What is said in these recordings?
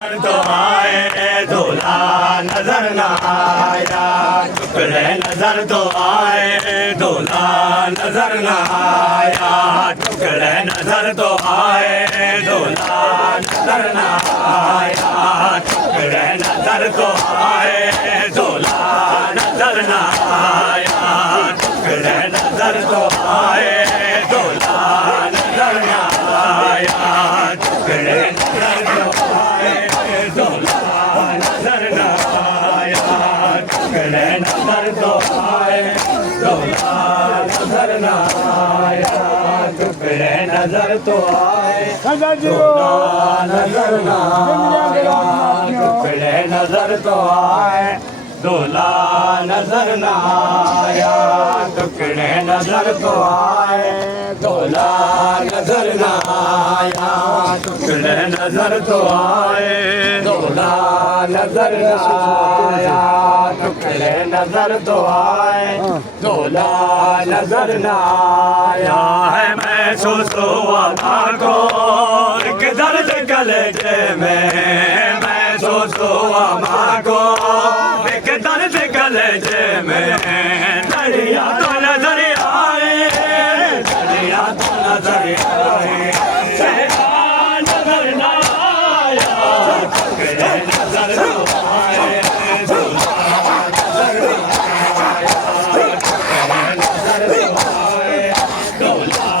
तो आए दूल्हा नजर न आया, टुकड़े नजर तो आए दूल्हा नजर न आया, टुकड़े नजर तो आए दूल्हा नजर न आया, टुकड़े नजर तो आए दूल्हा नजर न आया, टुकड़े नजर तो आए दूल्हा नजर न आया, टुकड़े नजर तो आए दूल्हा नजर न आया, टुकड़े नजर तो आए दूल्हा नजर न आया, टुकड़े नजर तो आए दूल्हा नजर न आया, टुकड़े नजर तो आए दूल्हा नजर न आया, टुकड़े नजर तो आए दूल्हा नजर न आया, टुकड़े नजर तो आए दूल्हा नजर न आया, टुकड़े नजर तो आए दूल्हा नजर न आया है। महसूस हुआ को एक दर्द कलेजे में, महसूस हुआ को एक दर्द कलेजे में, दरिया तो नजर आए, दरिया तो नजर आए, सहरा नजर न आया, टुकड़े नजर तो आए दूल्हा नजर न आया, टुकड़े नजर तो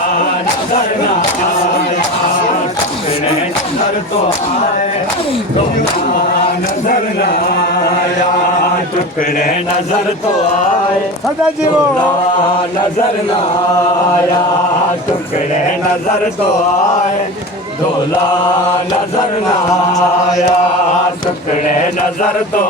आए दूल्हा नजर न आया, टुकड़े नजर तो आए दूल्हा नजर न आया, टुकड़े नजर तो आए दूल्हा नजर न आया, टुकड़े नजर तो आए दूल्हा नजर न आया, टुकड़े नजर तो